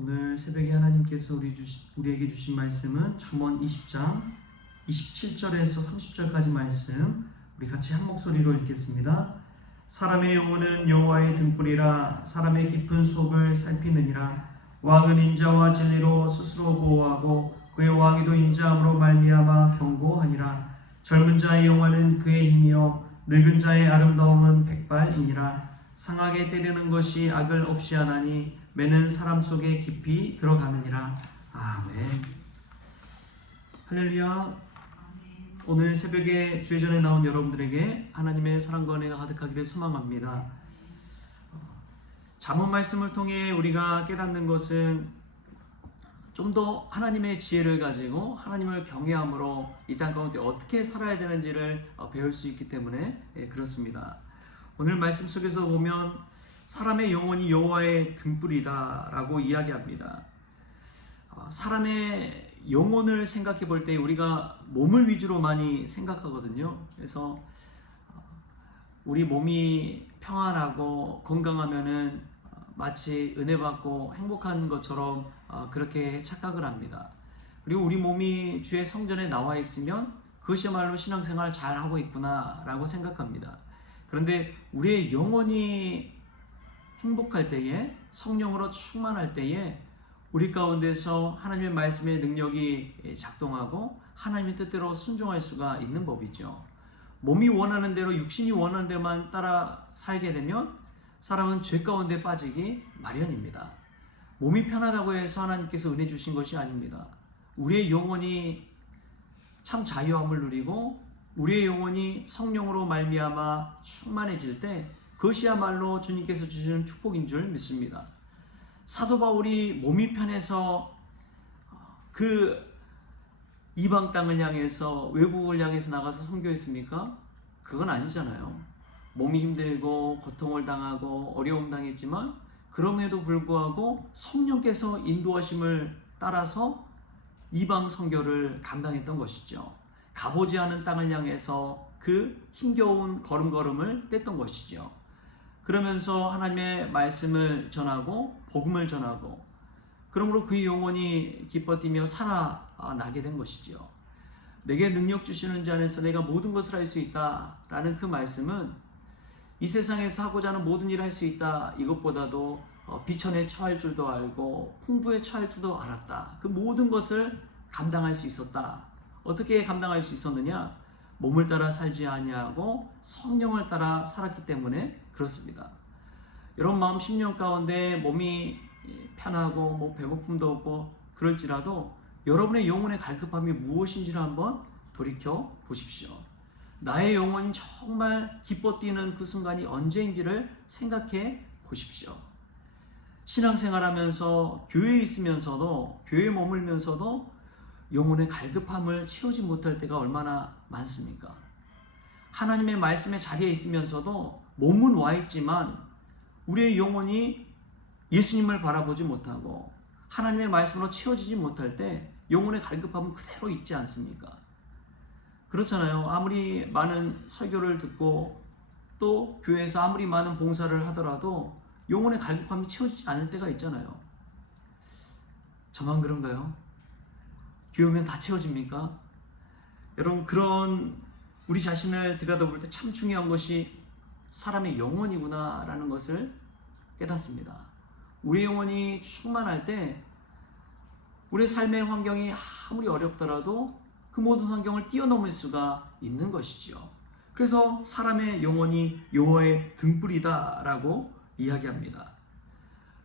오늘 새벽에 하나님께서 우리에게 주신 말씀은 잠언 20장 27절에서 30절까지 말씀, 우리 같이 한 목소리로 읽겠습니다. 사람의 영혼은 여호와의 등불이라. 사람의 깊은 속을 살피느니라. 왕은 인자와 진리로 스스로 보호하고 그의 왕위도 인자함으로 말미암아 견고하니라. 젊은 자의 영화는 그의 힘이요 늙은 자의 아름다움은 백발이니라. 상하게 때리는 것이 악을 없이 하나니 매는 사람 속에 깊이 들어가느니라. 아멘. 할렐루야. 오늘 새벽에 주의 전에 나온 여러분들에게 하나님의 사랑과 은혜가 가득하기를 소망합니다. 잠언 말씀을 통해 우리가 깨닫는 것은 좀 더 하나님의 지혜를 가지고 하나님을 경외함으로 이 땅 가운데 어떻게 살아야 되는지를 배울 수 있기 때문에 그렇습니다. 오늘 말씀 속에서 보면 사람의 영혼이 여호와의 등불이다 라고 이야기합니다. 사람의 영혼을 생각해 볼 때 우리가 몸을 위주로 많이 생각하거든요. 그래서 우리 몸이 평안하고 건강하면은 마치 은혜 받고 행복한 것처럼 그렇게 착각을 합니다. 그리고 우리 몸이 주의 성전에 나와 있으면 그것이야말로 신앙생활 잘 하고 있구나 라고 생각합니다. 그런데 우리의 영혼이 행복할 때에, 성령으로 충만할 때에 우리 가운데서 하나님의 말씀의 능력이 작동하고 하나님의 뜻대로 순종할 수가 있는 법이죠. 몸이 원하는 대로, 육신이 원하는 대로만 따라 살게 되면 사람은 죄 가운데 빠지기 마련입니다. 몸이 편하다고 해서 하나님께서 은혜 주신 것이 아닙니다. 우리의 영혼이 참 자유함을 누리고 우리의 영혼이 성령으로 말미암아 충만해질 때 그것이야말로 주님께서 주시는 축복인 줄 믿습니다. 사도 바울이 몸이 편해서 그 이방 땅을 향해서, 외국을 향해서 나가서 선교했습니까? 그건 아니잖아요. 몸이 힘들고 고통을 당하고 어려움 당했지만 그럼에도 불구하고 성령께서 인도하심을 따라서 이방 선교를 감당했던 것이죠. 가보지 않은 땅을 향해서 그 힘겨운 걸음걸음을 뗐던 것이죠. 그러면서 하나님의 말씀을 전하고 복음을 전하고, 그러므로 그의 영혼이 기뻐 뛰며 살아나게 된 것이죠. 내게 능력 주시는 자 안에서 내가 모든 것을 할 수 있다라는 그 말씀은 이 세상에서 하고자 하는 모든 일을 할 수 있다, 이것보다도 비천에 처할 줄도 알고 풍부에 처할 줄도 알았다. 그 모든 것을 감당할 수 있었다. 어떻게 감당할 수 있었느냐? 몸을 따라 살지 아니하고 성령을 따라 살았기 때문에 그렇습니다. 여러분 마음 심령 가운데 몸이 편하고 뭐 배고픔도 없고 그럴지라도 여러분의 영혼의 갈급함이 무엇인지를 한번 돌이켜 보십시오. 나의 영혼이 정말 기뻐 뛰는 그 순간이 언제인지를 생각해 보십시오. 신앙생활하면서 교회에 있으면서도, 교회에 머물면서도 영혼의 갈급함을 채우지 못할 때가 얼마나 많습니까? 하나님의 말씀의 자리에 있으면서도 몸은 와 있지만 우리의 영혼이 예수님을 바라보지 못하고 하나님의 말씀으로 채워지지 못할 때 영혼의 갈급함은 그대로 있지 않습니까? 그렇잖아요. 아무리 많은 설교를 듣고 또 교회에서 아무리 많은 봉사를 하더라도 영혼의 갈급함이 채워지지 않을 때가 있잖아요. 저만 그런가요? 교회 오면 다 채워집니까? 여러분, 그런 우리 자신을 들여다볼 때 참 중요한 것이 사람의 영혼이구나 라는 것을 깨닫습니다. 우리 영혼이 충만할 때 우리 삶의 환경이 아무리 어렵더라도 그 모든 환경을 뛰어넘을 수가 있는 것이지요. 그래서 사람의 영혼이 여호와의 등불이다 라고 이야기합니다.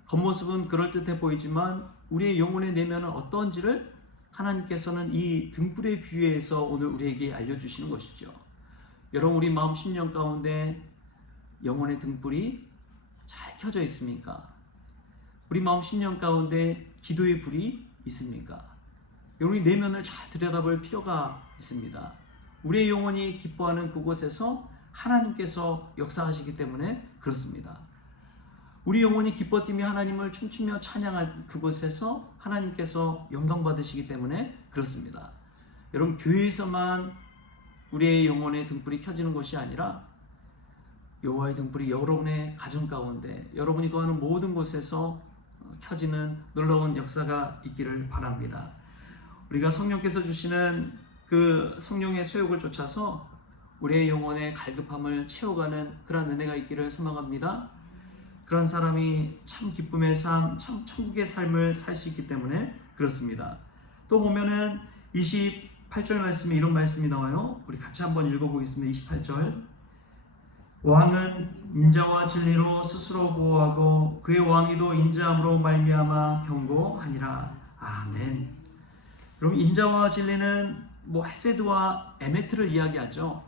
겉모습은 그럴듯해 보이지만 우리의 영혼의 내면은 어떤지를 하나님께서는 이 등불의 비유에서 오늘 우리에게 알려주시는 것이죠. 여러분, 우리 마음 심령 가운데 영혼의 등불이 잘 켜져 있습니까? 우리 마음 심령 가운데 기도의 불이 있습니까? 우리 내면을 잘 들여다볼 필요가 있습니다. 우리의 영혼이 기뻐하는 그곳에서 하나님께서 역사하시기 때문에 그렇습니다. 우리 영혼이 기뻐 뛰며 하나님을 춤추며 찬양할 그곳에서 하나님께서 영광 받으시기 때문에 그렇습니다. 여러분, 교회에서만 우리의 영혼의 등불이 켜지는 것이 아니라 여호와의 등불이 여러분의 가정 가운데, 여러분이 거하는 모든 곳에서 켜지는 놀라운 역사가 있기를 바랍니다. 우리가 성령께서 주시는 그 성령의 소욕을 쫓아서 우리의 영혼의 갈급함을 채워가는 그런 은혜가 있기를 소망합니다. 그런 사람이 참 기쁨의 삶, 참 천국의 삶을 살 수 있기 때문에 그렇습니다. 또 보면은 28절 말씀에 이런 말씀이 나와요. 우리 같이 한번 읽어보겠습니다. 28절. 왕은 인자와 진리로 스스로 보호하고 그의 왕위도 인자함으로 말미암아 경고하니라. 아멘. 그럼 인자와 진리는 헤세드와 에메트를 이야기하죠.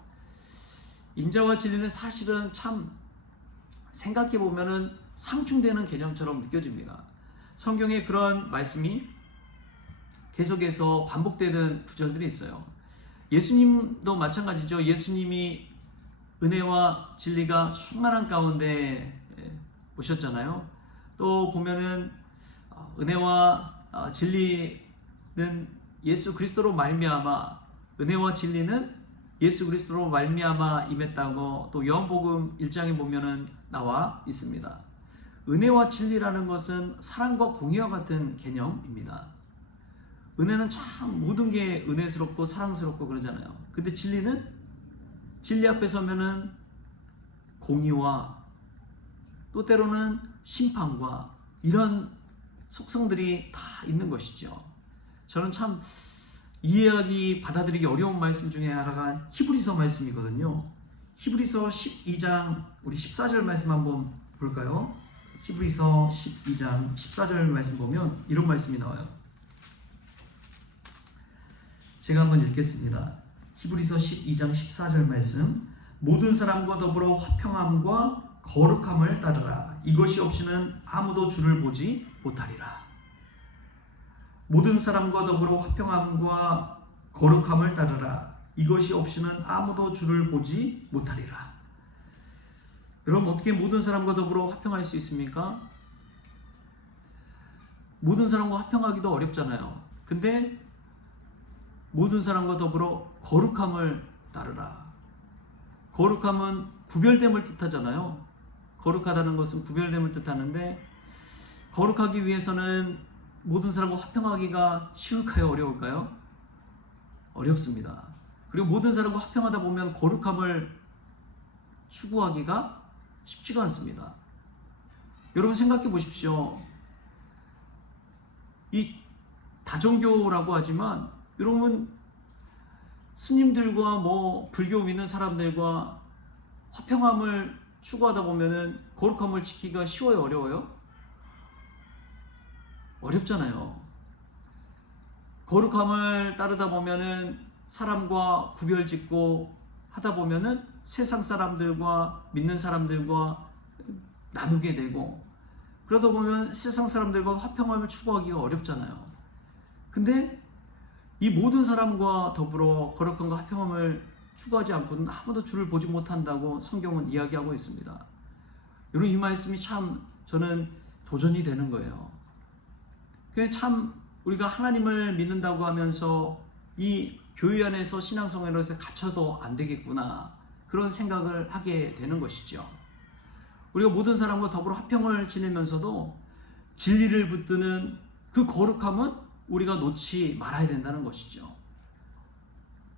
인자와 진리는 사실은 참 생각해 보면은 상충되는 개념처럼 느껴집니다. 성경에 그런 말씀이 계속해서 반복되는 구절들이 있어요. 예수님도 마찬가지죠. 예수님이 은혜와 진리가 충만한 가운데 오셨잖아요. 또 보면은 은혜와 진리는 예수 그리스도로 말미암아, 은혜와 진리는 예수 그리스도로 말미암아 임했다고 또 요한복음 1장에 보면은 나와 있습니다. 은혜와 진리라는 것은 사랑과 공의와 같은 개념입니다. 은혜는 참 모든 게 은혜스럽고 사랑스럽고 그러잖아요. 근데 진리는 진리 앞에 서면은 공의와 또 때로는 심판과 이런 속성들이 다 있는 것이죠. 저는 참 이해하기 받아들이기 어려운 말씀 중에 하나가 히브리서 말씀이거든요. 히브리서 12장 우리 14절 말씀 한번 볼까요? 히브리서 12장 14절 말씀 보면 이런 말씀이 나와요. 제가 한번 읽겠습니다. 히브리서 12장 14절 말씀. 모든 사람과 더불어 화평함과 거룩함을 따르라. 이것이 없이는 아무도 주를 보지 못하리라. 모든 사람과 더불어 화평함과 거룩함을 따르라. 이것이 없이는 아무도 주를 보지 못하리라. 여러분, 어떻게 모든 사람과 더불어 화평할 수 있습니까? 모든 사람과 화평하기도 어렵잖아요. 근데 모든 사람과 더불어 거룩함을 따르라. 거룩함은 구별됨을 뜻하잖아요. 거룩하다는 것은 구별됨을 뜻하는데, 거룩하기 위해서는 모든 사람과 화평하기가 쉬울까요? 어려울까요? 어렵습니다. 그리고 모든 사람과 화평하다 보면 거룩함을 추구하기가 쉽지가 않습니다. 여러분 생각해 보십시오. 이 다종교라고 하지만 여러분 스님들과 불교 믿는 사람들과 화평함을 추구하다 보면은 거룩함을 지키기가 쉬워요? 어려워요? 어렵잖아요. 거룩함을 따르다 보면은 사람과 구별짓고 하다 보면은 세상 사람들과 믿는 사람들과 나누게 되고, 그러다 보면 세상 사람들과 화평함을 추구하기가 어렵잖아요. 근데 이 모든 사람과 더불어 거룩함과 화평함을 추구하지 않고는 아무도 주를 보지 못한다고 성경은 이야기하고 있습니다. 여러분, 이 말씀이 참 저는 도전이 되는 거예요. 그냥 참 우리가 하나님을 믿는다고 하면서 이 교회 안에서 신앙생활에서 갇혀도 안 되겠구나, 그런 생각을 하게 되는 것이죠. 우리가 모든 사람과 더불어 화평을 지내면서도 진리를 붙드는 그 거룩함은 우리가 놓지 말아야 된다는 것이죠.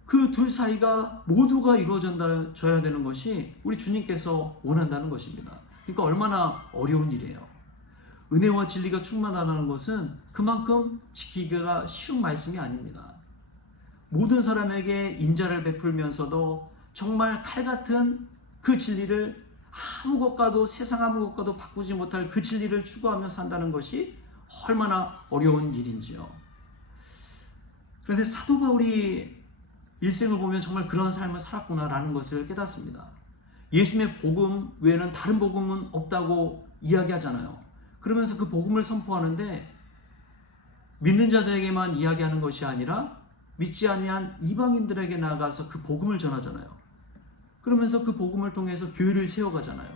그 둘 사이가 모두가 이루어져야 되는 것이 우리 주님께서 원한다는 것입니다. 그러니까 얼마나 어려운 일이에요. 은혜와 진리가 충만하다는 것은 그만큼 지키기가 쉬운 말씀이 아닙니다. 모든 사람에게 인자를 베풀면서도 정말 칼같은 그 진리를 아무것과도, 세상 아무것과도 바꾸지 못할 그 진리를 추구하며 산다는 것이 얼마나 어려운 일인지요. 그런데 사도 바울이 일생을 보면 정말 그런 삶을 살았구나라는 것을 깨닫습니다. 예수님의 복음 외에는 다른 복음은 없다고 이야기하잖아요. 그러면서 그 복음을 선포하는데 믿는 자들에게만 이야기하는 것이 아니라 믿지 아니한 이방인들에게 나아가서 그 복음을 전하잖아요. 그러면서 그 복음을 통해서 교회를 세워가잖아요.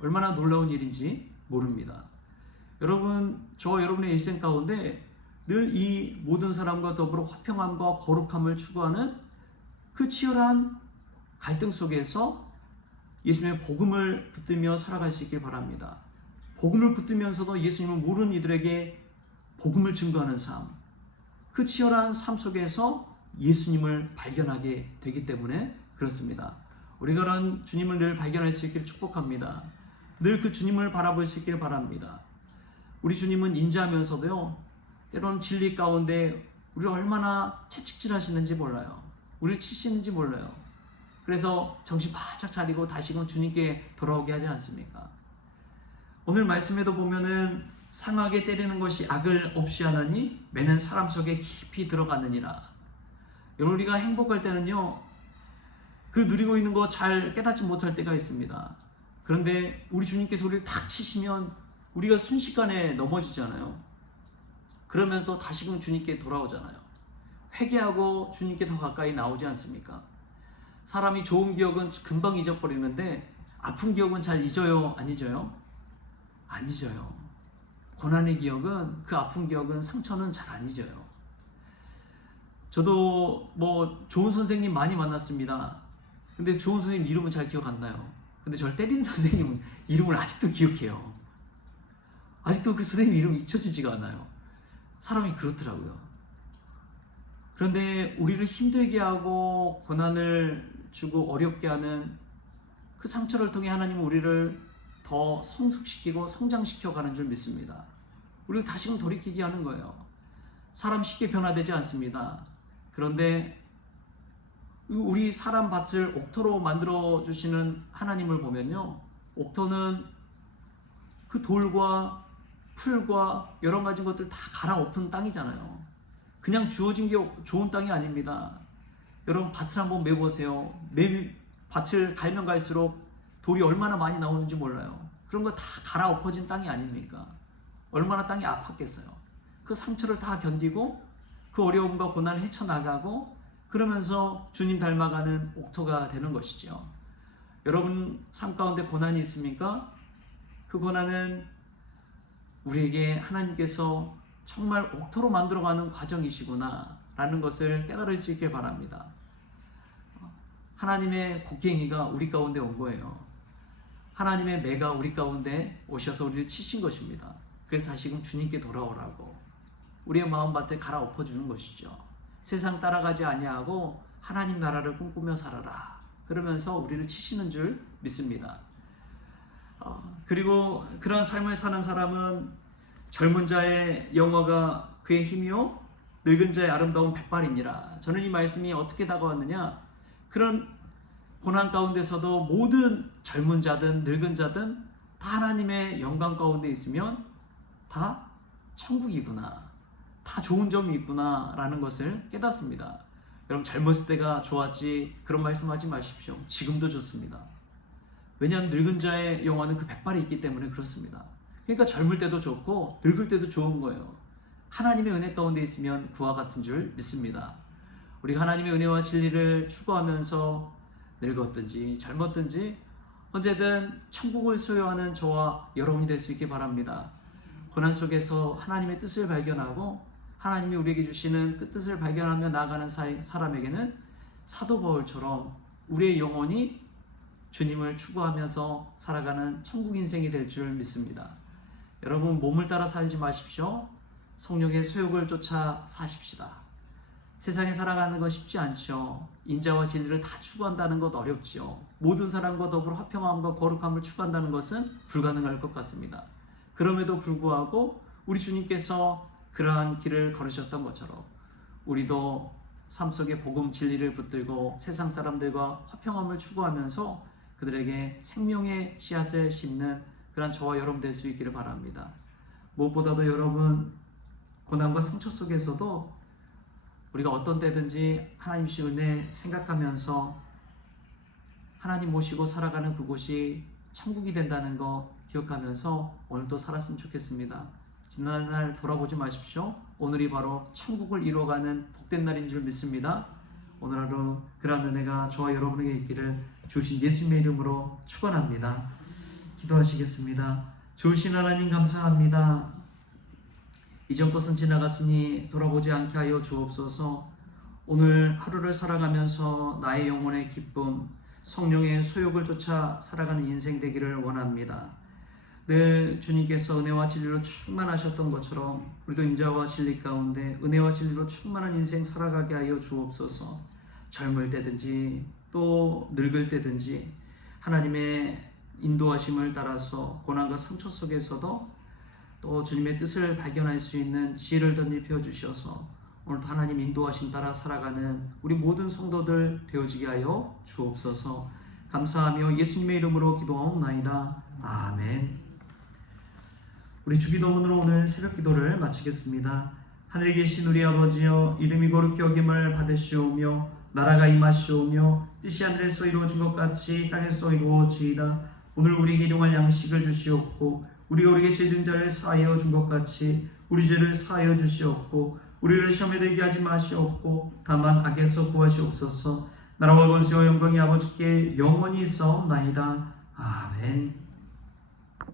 얼마나 놀라운 일인지 모릅니다. 여러분, 여러분의 일생 가운데 늘 이 모든 사람과 더불어 화평함과 거룩함을 추구하는 그 치열한 갈등 속에서 예수님의 복음을 붙들며 살아갈 수 있길 바랍니다. 복음을 붙들면서도 예수님을 모르는 이들에게 복음을 증거하는 삶, 그 치열한 삶 속에서 예수님을 발견하게 되기 때문에 그렇습니다. 우리가 그런 주님을 늘 발견할 수 있기를 축복합니다. 늘 그 주님을 바라볼 수 있기를 바랍니다. 우리 주님은 인자하면서도요, 때로는 진리 가운데 우리를 얼마나 채찍질 하시는지 몰라요. 우리를 치시는지 몰라요. 그래서 정신 바짝 차리고 다시금 주님께 돌아오게 하지 않습니까? 오늘 말씀에도 보면은 상하게 때리는 것이 악을 없이 하나니 매는 사람 속에 깊이 들어가느니라. 여러분, 우리가 행복할 때는요, 그 누리고 있는 거 잘 깨닫지 못할 때가 있습니다. 그런데 우리 주님께서 우리를 탁 치시면 우리가 순식간에 넘어지잖아요. 그러면서 다시금 주님께 돌아오잖아요. 회개하고 주님께 더 가까이 나오지 않습니까? 사람이 좋은 기억은 금방 잊어버리는데 아픈 기억은 잘 잊어요? 안 잊어요? 안 잊어요. 고난의 기억은, 그 아픈 기억은, 상처는 잘 안 잊어요. 저도 좋은 선생님 많이 만났습니다. 근데 좋은 선생님 이름은 잘 기억 안 나요. 근데 저를 때린 선생님 이름을 아직도 기억해요. 아직도 그 선생님 이름이 잊혀지지가 않아요. 사람이 그렇더라고요. 그런데 우리를 힘들게 하고 고난을 주고 어렵게 하는 그 상처를 통해 하나님은 우리를 더 성숙시키고 성장시켜 가는 줄 믿습니다. 우리를 다시금 돌이키게 하는 거예요. 사람 쉽게 변화되지 않습니다. 그런데 우리 사람 밭을 옥토로 만들어 주시는 하나님을 보면요, 옥토는 그 돌과 풀과 여러 가지 것들 다 갈아엎은 땅이잖아요. 그냥 주어진 게 좋은 땅이 아닙니다. 여러분, 밭을 한번 매보세요. 밭을 갈면 갈수록 돌이 얼마나 많이 나오는지 몰라요. 그런 거 다 갈아엎어진 땅이 아닙니까? 얼마나 땅이 아팠겠어요. 그 상처를 다 견디고 그 어려움과 고난을 헤쳐나가고 그러면서 주님 닮아가는 옥토가 되는 것이죠. 여러분 삶 가운데 고난이 있습니까? 그 고난은 우리에게 하나님께서 정말 옥토로 만들어가는 과정이시구나 라는 것을 깨달을 수 있길 바랍니다. 하나님의 곡괭이가 우리 가운데 온 거예요. 하나님의 매가 우리 가운데 오셔서 우리를 치신 것입니다. 그래서 다시금 주님께 돌아오라고 우리의 마음밭을 갈아엎어주는 것이죠. 세상 따라가지 아니하고 하나님 나라를 꿈꾸며 살아라. 그러면서 우리를 치시는 줄 믿습니다. 그리고 그런 삶을 사는 사람은 젊은 자의 영화가 그의 힘이요 늙은 자의 아름다운 백발이니라. 저는 이 말씀이 어떻게 다가왔느냐, 그런 고난 가운데서도 모든 젊은 자든 늙은 자든 다 하나님의 영광 가운데 있으면 다 천국이구나, 다 좋은 점이 있구나 라는 것을 깨닫습니다. 여러분, 젊었을 때가 좋았지 그런 말씀하지 마십시오. 지금도 좋습니다. 왜냐하면 늙은 자의 영화는 그 백발이 있기 때문에 그렇습니다. 그러니까 젊을 때도 좋고 늙을 때도 좋은 거예요. 하나님의 은혜 가운데 있으면 그와 같은 줄 믿습니다. 우리가 하나님의 은혜와 진리를 추구하면서 늙었든지 젊었든지 언제든 천국을 소유하는 저와 여러분이 될 수 있기 바랍니다. 고난 속에서 하나님의 뜻을 발견하고 하나님이 우리에게 주시는 그 뜻을 발견하며 나아가는 사람에게는 사도 바울처럼 우리의 영혼이 주님을 추구하면서 살아가는 천국 인생이 될 줄 믿습니다. 여러분, 몸을 따라 살지 마십시오. 성령의 소욕을 쫓아 사십시다. 세상에 살아가는 건 쉽지 않죠. 인자와 진리를 다 추구한다는 것 어렵죠. 모든 사람과 더불어 화평함과 거룩함을 추구한다는 것은 불가능할 것 같습니다. 그럼에도 불구하고 우리 주님께서 그러한 길을 걸으셨던 것처럼 우리도 삶 속에 복음 진리를 붙들고 세상 사람들과 화평함을 추구하면서 그들에게 생명의 씨앗을 심는 그런 저와 여러분 될 수 있기를 바랍니다. 무엇보다도 여러분, 고난과 상처 속에서도 우리가 어떤 때든지 하나님 주신 은혜 생각하면서 하나님 모시고 살아가는 그곳이 천국이 된다는 거 기억하면서 오늘도 살았으면 좋겠습니다. 지난날 돌아보지 마십시오. 오늘이 바로 천국을 이루어가는 복된 날인 줄 믿습니다. 오늘 하루 그러한 은혜가 저와 여러분에게 있기를 주신 예수님의 이름으로 축원합니다. 기도하시겠습니다. 좋으신 하나님 감사합니다. 이전 것은 지나갔으니 돌아보지 않게 하여 주옵소서. 오늘 하루를 살아가면서 나의 영혼의 기쁨, 성령의 소욕을 쫓아 살아가는 인생 되기를 원합니다. 늘 주님께서 은혜와 진리로 충만하셨던 것처럼 우리도 인자와 진리 가운데 은혜와 진리로 충만한 인생 살아가게 하여 주옵소서. 젊을 때든지 또 늙을 때든지 하나님의 인도하심을 따라서 고난과 상처 속에서도 또 주님의 뜻을 발견할 수 있는 지혜를 덧입혀 주셔서 오늘도 하나님 인도하심 따라 살아가는 우리 모든 성도들 되어지게 하여 주옵소서. 감사하며 예수님의 이름으로 기도하옵나이다. 아멘. 우리 주기도문으로 오늘 새벽 기도를 마치겠습니다. 하늘에 계신 우리 아버지여, 이름이 거룩히 여김을 받으시오며 나라가 임하시오며 뜻이 하늘에서 이루어진 것 같이 땅에서 이루어지이다. 오늘 우리에게 일용할 양식을 주시옵고 우리가 우리에게 죄진 자를 사하여 준 것 같이 우리 죄를 사하여 주시옵고 우리를 시험에 들게 하지 마시옵고 다만 악에서 구하시옵소서. 나라와 권세와 영광이 아버지께 영원히 있사옵나이다. 아멘.